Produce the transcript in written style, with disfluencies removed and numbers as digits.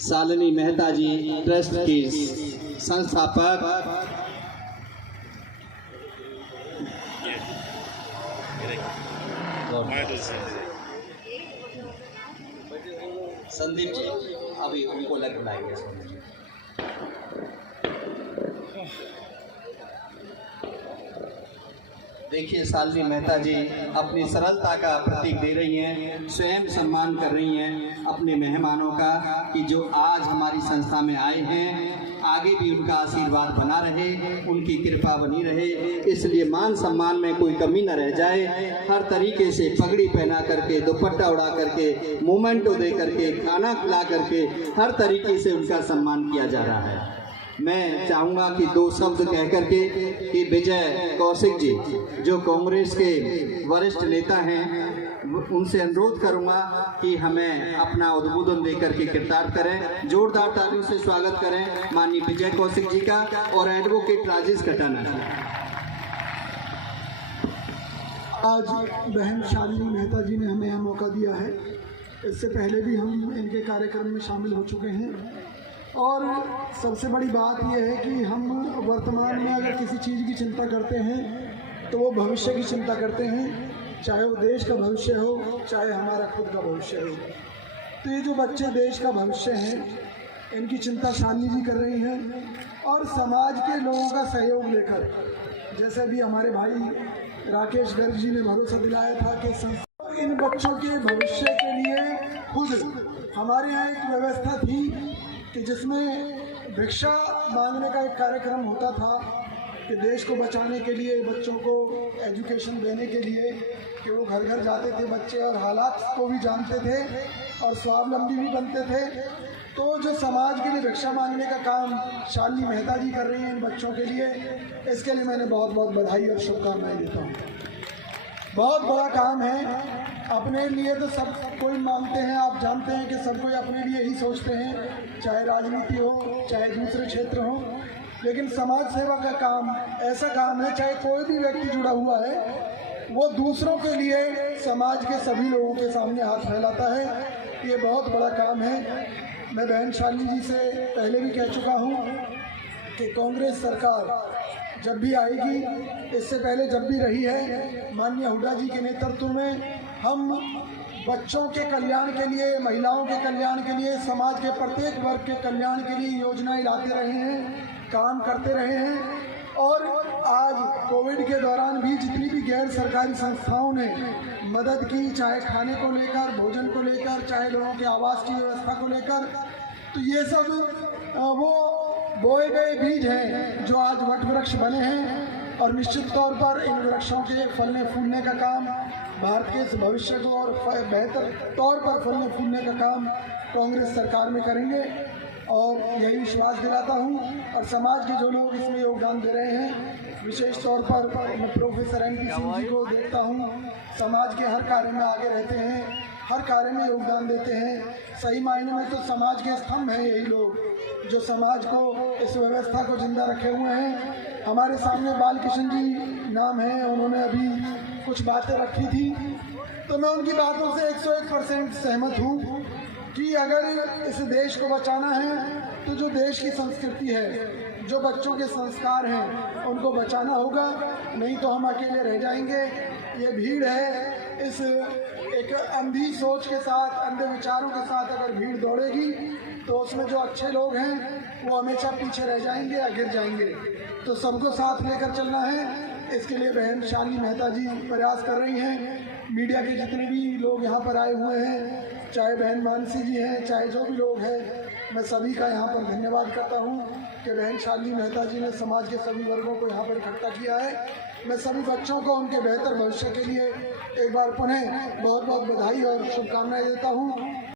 शालिनी मेहता जी trust की संस्थापक, संदीप जी अभी उनको लग बुलाएंगे। देखिए शालिनी मेहता जी अपनी सरलता का प्रतीक दे रही हैं, स्वयं सम्मान कर रही हैं अपने मेहमानों का कि जो आज हमारी संस्था में आए हैं, आगे भी उनका आशीर्वाद बना रहे, उनकी कृपा बनी रहे, इसलिए मान सम्मान में कोई कमी न रह जाए। हर तरीके से पगड़ी पहना करके, दुपट्टा उड़ा करके, मोमेंटो दे करके, खाना खिला करके हर तरीके से उनका सम्मान किया जा रहा है। मैं चाहूँगा कि दो शब्द कह करके कि विजय कौशिक जी जो कांग्रेस के वरिष्ठ नेता हैं, उनसे अनुरोध करूंगा कि हमें अपना उद्बोधन देकर के कृतार्थ करें। जोरदार तालियों से स्वागत करें माननीय विजय कौशिक जी का और एडवोकेट राजेश खटाना जी। आज बहन शालिनी मेहता जी ने हमें यह मौका दिया है। इससे पहले भी हम इनके कार्यक्रम में शामिल हो चुके हैं और सबसे बड़ी बात यह है कि हम वर्तमान में अगर किसी चीज़ की चिंता करते हैं तो वो भविष्य की चिंता करते हैं, चाहे वो देश का भविष्य हो, चाहे हमारा खुद का भविष्य हो। तो ये जो बच्चे देश का भविष्य हैं, इनकी चिंता शालिनी जी कर रही हैं और समाज के लोगों का सहयोग लेकर, जैसे भी हमारे भाई राकेश गर्ग जी ने भरोसा दिलाया था कि इन बच्चों के भविष्य के लिए खुद हमारे यहाँ एक व्यवस्था थी कि जिसमें भिक्षा मांगने का एक कार्यक्रम होता था कि देश को बचाने के लिए, बच्चों को एजुकेशन देने के लिए कि वो घर घर जाते थे बच्चे और हालात को भी जानते थे और स्वावलंबी भी बनते थे। तो जो समाज के लिए भिक्षा मांगने का काम शालिनी मेहता जी कर रही हैं इन बच्चों के लिए, इसके लिए मैंने बहुत बहुत बधाई और शुभकामनाएं देता हूँ। बहुत बड़ा काम है। अपने लिए तो सब कोई मांगते हैं, आप जानते हैं कि सब कोई अपने लिए ही सोचते हैं, चाहे राजनीति हो, चाहे दूसरे क्षेत्र हो, लेकिन समाज सेवा का काम ऐसा काम है, चाहे कोई भी व्यक्ति जुड़ा हुआ है, वो दूसरों के लिए समाज के सभी लोगों के सामने हाथ फैलाता है। ये बहुत बड़ा काम है। मैं बहन शालिनी जी से पहले भी कह चुका हूँ कि कांग्रेस सरकार जब भी आएगी, इससे पहले जब भी रही है, माननीय हुड्डा जी के नेतृत्व में हम बच्चों के कल्याण के लिए, महिलाओं के कल्याण के लिए, समाज के प्रत्येक वर्ग के कल्याण के लिए योजनाएं लाते रहे हैं, काम करते रहे हैं। और आज कोविड के दौरान भी जितनी भी गैर सरकारी संस्थाओं ने मदद की, चाहे खाने को लेकर, भोजन को लेकर, चाहे लोगों के आवास की व्यवस्था को लेकर, तो ये सब वो बोए गए बीज हैं जो आज वट वृक्ष बने हैं। और निश्चित तौर पर इन वृक्षों के फलने फूलने का काम, भारत के इस भविष्य को और बेहतर तौर पर फलने फूलने का काम कांग्रेस सरकार में करेंगे और यही विश्वास दिलाता हूँ। और समाज के जो लोग इसमें योगदान दे रहे हैं, विशेष तौर पर मैं प्रोफेसर MP सिंह जी को देखता हूँ, समाज के हर कार्य में आगे रहते हैं, हर कार्य में योगदान देते हैं। सही मायने में तो समाज के स्तंभ हैं यही लोग, जो समाज को, इस व्यवस्था को जिंदा रखे हुए हैं। हमारे सामने बालकृष्ण जी नाम है, उन्होंने अभी कुछ बातें रखी थी, तो मैं उनकी बातों से 101% सहमत हूँ कि अगर इस देश को बचाना है तो जो देश की संस्कृति है, जो बच्चों के संस्कार हैं, उनको बचाना होगा, नहीं तो हम अकेले रह जाएंगे। ये भीड़ है, इस एक अंधी सोच के साथ, अंधे विचारों के साथ अगर भीड़ दौड़ेगी तो उसमें जो अच्छे लोग हैं वो हमेशा पीछे रह जाएंगे या गिर जाएंगे। तो सबको साथ लेकर चलना है। इसके लिए बहन शालिनी मेहता जी प्रयास कर रही हैं। मीडिया के जितने भी लोग यहाँ पर आए हुए हैं, चाहे बहन मानसी जी हैं, चाहे जो भी लोग हैं, मैं सभी का यहाँ पर धन्यवाद करता हूँ कि बहन शालिनी मेहता जी ने समाज के सभी वर्गों को यहाँ पर इकट्ठा किया है। मैं सभी बच्चों को उनके बेहतर भविष्य के लिए एक बार पुनः बहुत बहुत बधाई और शुभकामनाएं देता हूँ।